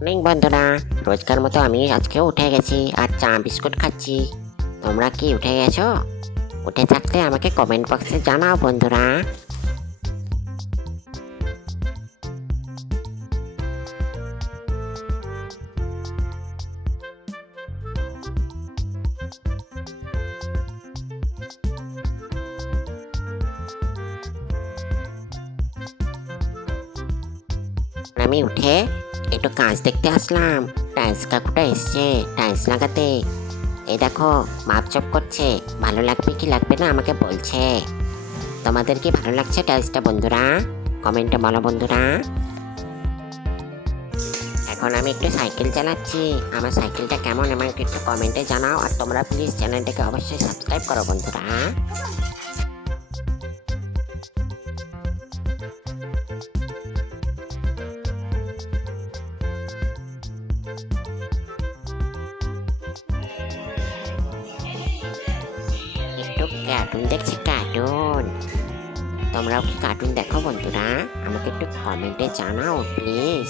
Morning বন্ধুরা, রোজকার মতো আমি আজকে উঠে গেছি আর চা, বিস্কুট খাচ্ছি। তোমরা কি উঠে গেছো? উঠে থাকতে আমাকে কমেন্ট বক্সে জানাও বন্ধুরা। আমি উঠে একটু কাজ দেখতে আসলাম। টাইলস কাকুটা এসছে টাইলস লাগাতে। এই দেখো, মাপচপ করছে। ভালো লাগবে কি লাগবে না আমাকে বলছে। তোমাদের কি ভালো লাগছে টাইলসটা বন্ধুরা? কমেন্টে বলো বন্ধুরা। এখন আমি একটু সাইকেল চালাচ্ছি। আমার সাইকেলটা কেমন, আমাকে একটু কমেন্টে জানাও। আর তোমরা প্লিজ চ্যানেলটাকে অবশ্যই সাবস্ক্রাইব করো বন্ধুরা। একটু কার্টুন দেখছি কার্টুন তোমরাও কি কার্টুন দেখো বন্ধুরা? আমাকে একটু কমেন্টে জানাও প্লিজ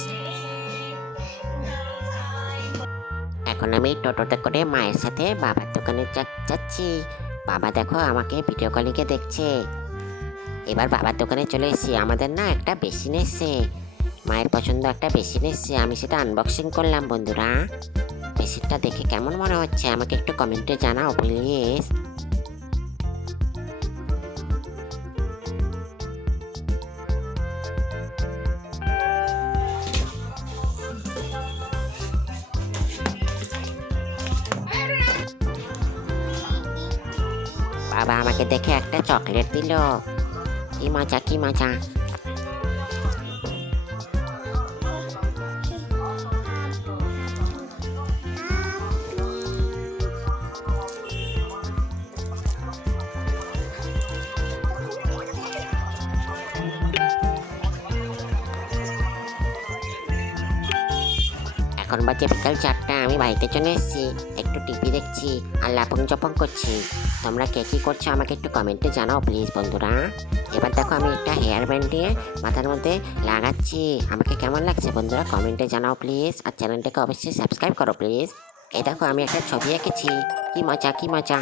এখন আমি টোটোতে করে মায়ের সাথে বাবার দোকানে যাচ্ছি। বাবা দেখো আমাকে ভিডিও কলিংয়ে দেখছে। এবার বাবার দোকানে চলে এসেছি। আমাদের না একটা বেসিন এসছে মায়ের পছন্দ একটা বেসিন এসছে আমি সেটা আনবক্সিং করলাম বন্ধুরা। বেসিনটা দেখে কেমন মনে হচ্ছে? আমাকে একটু কমেন্টে জানাও প্লিজ มาเก็てแขกแต่จอกเล็ดพี่โลกี่มาจ้ากี่มาจ้าคนบาดเจ็บกันจัดหน้ไม่ไหวแต่จนได้สิ একটু টিভি দেখছি আর লাপং চপং করছি। তোমরা কে কী করছ আমাকে একটু কমেন্টে জানাও প্লিজ বন্ধুরা। এবার দেখো আমি একটা হেয়ার ব্যান্ড দিয়ে মাথার মধ্যে লাগাচ্ছি। আমাকে কেমন লাগছে বন্ধুরা কমেন্টে জানাও প্লিজ আর চ্যানেলটাকে অবশ্যই সাবস্ক্রাইব করো প্লিজ এই দেখো আমি একটা ছবি এঁকেছি। কি মজা কি মজা।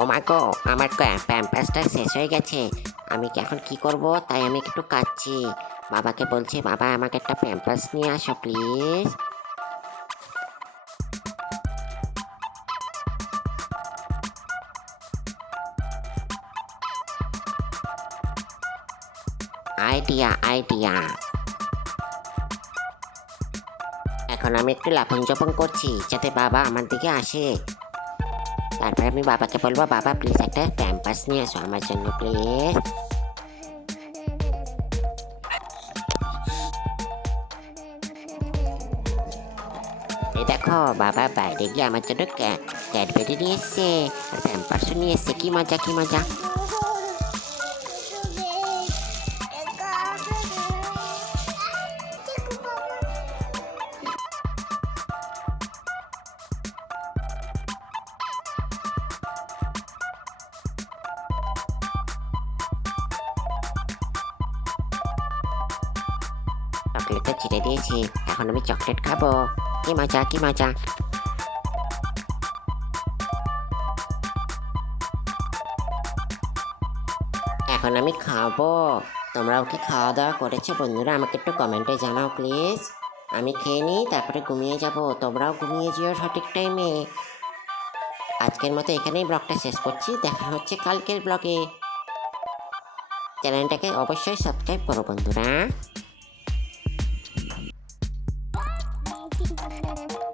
ও মা গো, আমার প্যাম্পাসটা শেষ হয়ে গেছে। আমি কি এখন কি করব? তাই আমি একটু কাচ্ছি বাবাকে বলছি, বাবা, আমাকে একটা প্যাম্পাস নিয়ে আসো, প্লিজ। Idea idea. এখন আমি একটু লাফন জপন করছি, যাতে বাবা আমার দিকে আসে। তারপর আমি বাবাকে বলব, বাবা প্লিজ একটা প্যাম্পাস নিয়ে আসো আমার জন্য প্লিজ এই দেখো, বাবা বাইরে গিয়ে আমার জন্য ক্যাডবেরি নিয়ে এসছে প্যাম্পাসও নিয়ে এসছে। কি মজা কি মজা। চকলেটটা চিড়ে দিয়েছি, এখন আমি চকলেট খাব। কি মজা কি মজা। এখন আমি খাব। তোমরাও কি খাওয়া দাওয়া করেছ? বন্ধুরা, আমাকে একটু কমেন্টে জানাও প্লিজ আমি খেয়ে নিই, তারপরে ঘুমিয়ে যাব। তোমরাও ঘুমিয়ে যেও সঠিক টাইমে আজকের মতো এখানেই ব্লগটা শেষ করছি। দেখা হচ্ছে কালকের ব্লগে। চ্যানেলটাকে অবশ্যই সাবস্ক্রাইব করো, বন্ধুরা। Thank you.